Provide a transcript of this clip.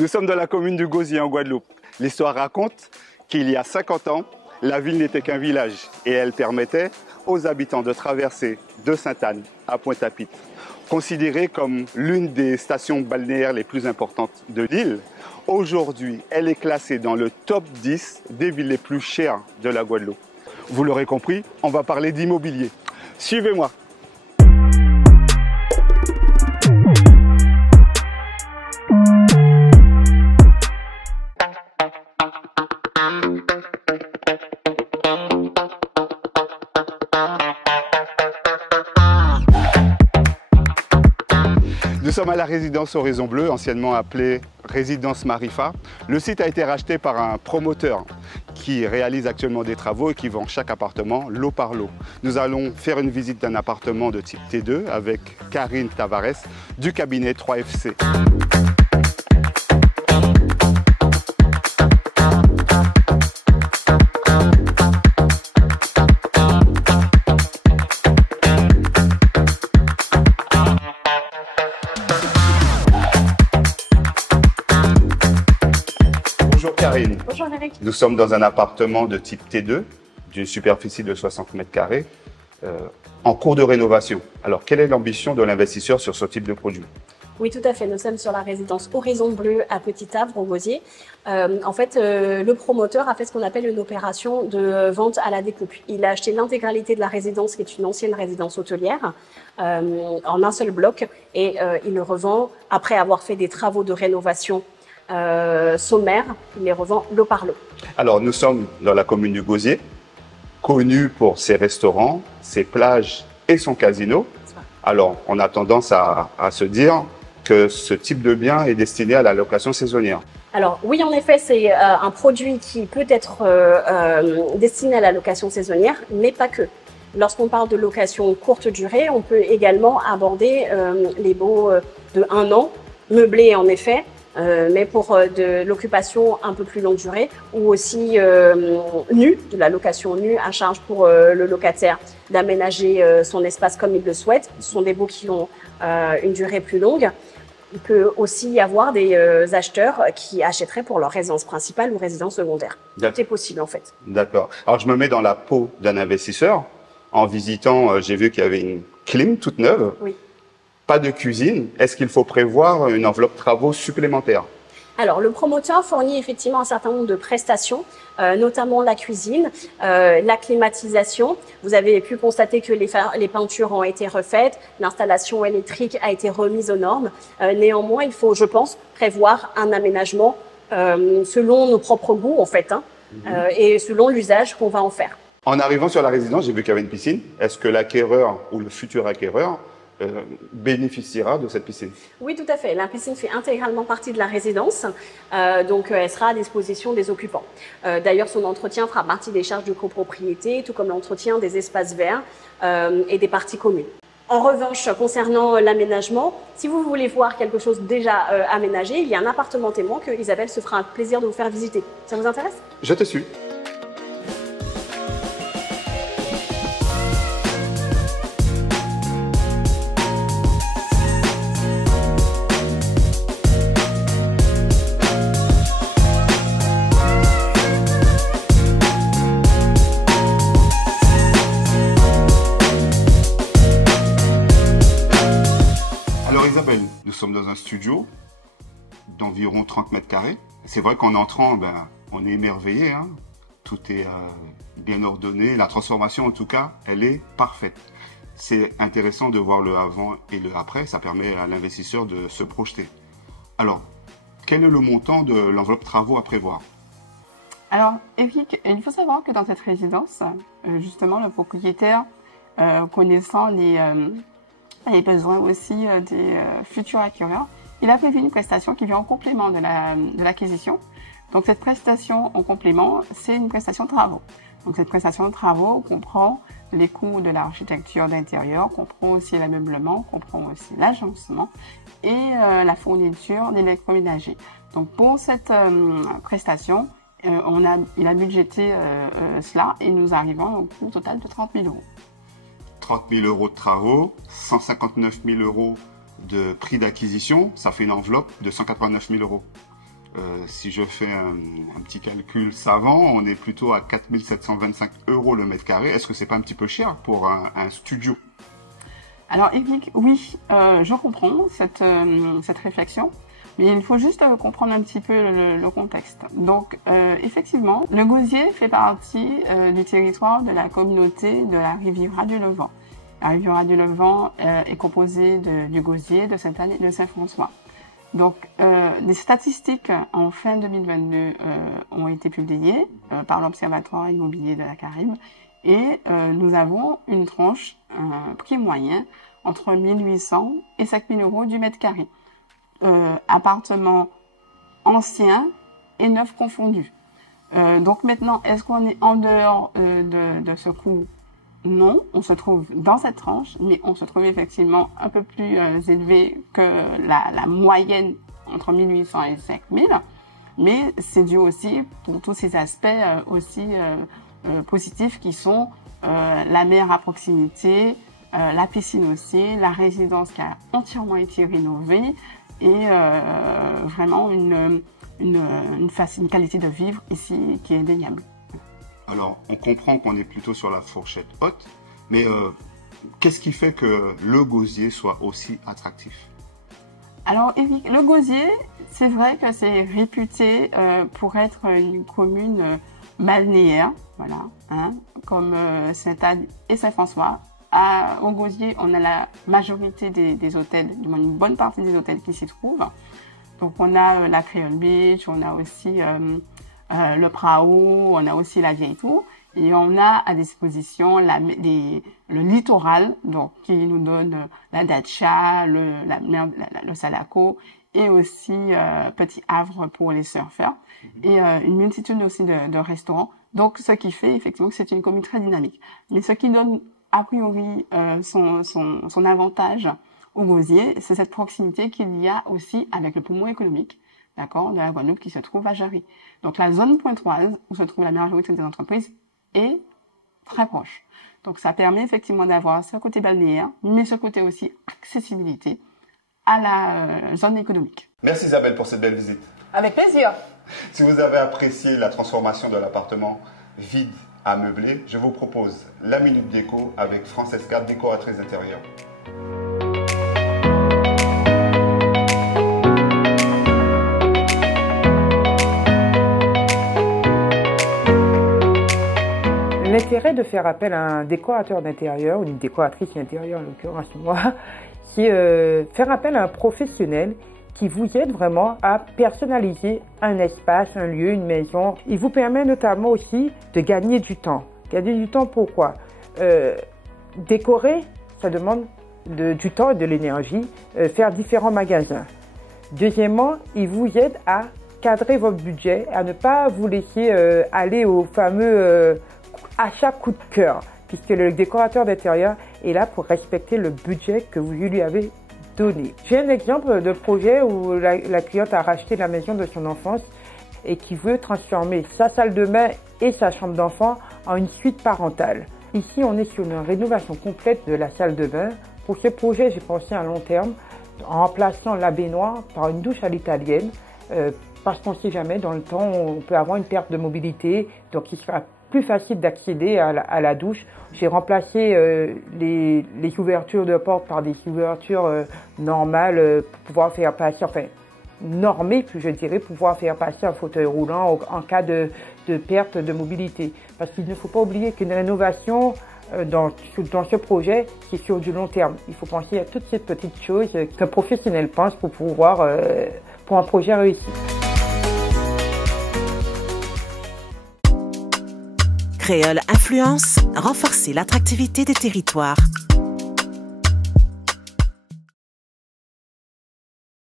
Nous sommes dans la commune du Gosier en Guadeloupe. L'histoire raconte qu'il y a 50 ans, la ville n'était qu'un village et elle permettait aux habitants de traverser de Sainte-Anne à Pointe-à-Pitre. Considérée comme l'une des stations balnéaires les plus importantes de l'île, aujourd'hui, elle est classée dans le top 10 des villes les plus chères de la Guadeloupe. Vous l'aurez compris, on va parler d'immobilier. Suivez-moi. Nous sommes à la résidence Horizon Bleu, anciennement appelée résidence Marifa. Le site a été racheté par un promoteur qui réalise actuellement des travaux et qui vend chaque appartement lot par lot. Nous allons faire une visite d'un appartement de type T2 avec Karine Tavares du cabinet 3FC. Bonjour Karine. Bonjour Eric. Nous sommes dans un appartement de type T2, d'une superficie de 60 mètres carrés, en cours de rénovation. Alors, quelle est l'ambition de l'investisseur sur ce type de produit? Oui, tout à fait. Nous sommes sur la résidence Horizon Bleu à Petit-Havre, au Gosier. Le promoteur a fait ce qu'on appelle une opération de vente à la découpe. Il a acheté l'intégralité de la résidence, qui est une ancienne résidence hôtelière, en un seul bloc, et il le revend après avoir fait des travaux de rénovation sommaire, il les revend lot par lot. Alors, nous sommes dans la commune du Gosier, connue pour ses restaurants, ses plages et son casino. Alors, on a tendance à se dire que ce type de bien est destiné à la location saisonnière. Alors oui, en effet, c'est un produit qui peut être destiné à la location saisonnière, mais pas que. Lorsqu'on parle de location courte durée, on peut également aborder les baux de 1 an, meublés en effet, mais pour de l'occupation un peu plus longue durée, ou aussi nue, de la location nue, à charge pour le locataire d'aménager son espace comme il le souhaite. Ce sont des baux qui ont une durée plus longue. Il peut aussi y avoir des acheteurs qui achèteraient pour leur résidence principale ou résidence secondaire. Tout est possible en fait. D'accord. Alors je me mets dans la peau d'un investisseur. En visitant, j'ai vu qu'il y avait une clim toute neuve. Oui. Pas de cuisine. Est-ce qu'il faut prévoir une enveloppe travaux supplémentaire? Alors, le promoteur fournit effectivement un certain nombre de prestations, notamment la cuisine, la climatisation. Vous avez pu constater que les peintures ont été refaites, l'installation électrique a été remise aux normes. Néanmoins, il faut, je pense, prévoir un aménagement selon nos propres goûts, en fait, et selon l'usage qu'on va en faire. En arrivant sur la résidence, j'ai vu qu'il y avait une piscine. Est-ce que l'acquéreur ou le futur acquéreur bénéficiera de cette piscine? Oui, tout à fait. La piscine fait intégralement partie de la résidence, donc elle sera à disposition des occupants. D'ailleurs, son entretien fera partie des charges de copropriété, tout comme l'entretien des espaces verts et des parties communes. En revanche, concernant l'aménagement, si vous voulez voir quelque chose déjà aménagé, il y a un appartement témoin que Isabelle se fera un plaisir de vous faire visiter. Ça vous intéresse? Je te suis. Alors Isabelle, nous sommes dans un studio d'environ 30 mètres carrés. C'est vrai qu'en entrant, on est émerveillé. Tout est bien ordonné. La transformation, en tout cas, elle est parfaite. C'est intéressant de voir le avant et le après. Ça permet à l'investisseur de se projeter. Alors, quel est le montant de l'enveloppe travaux à prévoir? Alors, Eric, il faut savoir que dans cette résidence, justement, le propriétaire, connaissant les besoins aussi des futurs acquéreurs, il a prévu une prestation qui vient en complément de l'acquisition. Donc cette prestation en complément, c'est une prestation de travaux. Donc cette prestation de travaux comprend les coûts de l'architecture d'intérieur, comprend aussi l'ameublement, comprend aussi l'agencement et la fourniture d'électroménager. Donc pour cette prestation, il a budgété cela et nous arrivons au coût total de 30 000 euros. 30 000 euros de travaux, 159 000 euros de prix d'acquisition, ça fait une enveloppe de 189 000 euros. Si je fais un petit calcul savant, on est plutôt à 4 725 € le mètre carré. Est-ce que c'est pas un petit peu cher pour un studio? Alors, Eric, oui, je comprends cette réflexion, mais il faut juste comprendre un petit peu le contexte. Donc, effectivement, le gosier fait partie du territoire de la communauté de la Riviera du Levant. La Riviera du Levant est composée du gosier, de Sainte-Anne et de Saint-François. Donc, les statistiques en fin 2022 ont été publiées par l'Observatoire immobilier de la Caraïbe et nous avons une tranche, un prix moyen entre 1 800 et 5 000 € du mètre carré. Appartements anciens et neufs confondus. Donc maintenant, est-ce qu'on est en dehors de ce coût? Non, on se trouve dans cette tranche, mais on se trouve effectivement un peu plus élevé que la moyenne entre 1 800 et 5 000. Mais c'est dû aussi pour tous ces aspects aussi positifs qui sont la mer à proximité, la piscine aussi, la résidence qui a entièrement été rénovée et vraiment une qualité de vivre ici qui est indéniable. Alors, on comprend qu'on est plutôt sur la fourchette haute, mais qu'est-ce qui fait que le gosier soit aussi attractif? Alors, Eric, le gosier, c'est vrai que c'est réputé pour être une commune balnéaire, voilà, hein, comme Sainte-Anne et Saint-François. Au Gosier, on a la majorité des hôtels, du moins une bonne partie des hôtels qui s'y trouvent. Donc, on a la Creole Beach, on a aussi le Prao, on a aussi la Vieille Tour, et on a à disposition le littoral, donc qui nous donne la Dacha, le Salaco, et aussi Petit Havre pour les surfeurs, et une multitude aussi de restaurants. Donc, ce qui fait effectivement que c'est une commune très dynamique. Mais ce qui donne a priori son avantage au Gosier, c'est cette proximité qu'il y a aussi avec le poumon économique, d'accord, de la Guadeloupe qui se trouve à Jarry. Donc la zone pointoise où se trouve la majorité des entreprises est très proche. Donc ça permet effectivement d'avoir ce côté balnéaire, mais ce côté aussi accessibilité à la zone économique. Merci Isabelle pour cette belle visite. Avec plaisir. Si vous avez apprécié la transformation de l'appartement vide à meubler, je vous propose la Minute Déco avec Francesca, décoratrice d'intérieur. L'intérêt de faire appel à un décorateur d'intérieur, ou une décoratrice d'intérieur en l'occurrence moi, c'est faire appel à un professionnel qui vous aide vraiment à personnaliser un espace, un lieu, une maison. Il vous permet notamment aussi de gagner du temps. Gagner du temps pourquoi? Décorer, ça demande du temps et de l'énergie. Faire différents magasins. Deuxièmement, il vous aide à cadrer votre budget, à ne pas vous laisser aller au fameux achat coup de cœur, puisque le décorateur d'intérieur est là pour respecter le budget que vous lui avez donné. J'ai un exemple de projet où la cliente a racheté la maison de son enfance et qui veut transformer sa salle de bain et sa chambre d'enfant en une suite parentale. Ici, on est sur une rénovation complète de la salle de bain. Pour ce projet, j'ai pensé à long terme en remplaçant la baignoire par une douche à l'italienne parce qu'on ne sait jamais, dans le temps, on peut avoir une perte de mobilité, donc il sera plus facile d'accéder à la douche. J'ai remplacé les ouvertures de porte par des ouvertures normales pour pouvoir faire passer, enfin normées, je dirais, pour pouvoir faire passer un fauteuil roulant en cas de perte de mobilité. Parce qu'il ne faut pas oublier qu'une rénovation dans ce projet, c'est sur du long terme. Il faut penser à toutes ces petites choses qu'un professionnel pense pour un projet réussi. Créole Influence, renforcer l'attractivité des territoires.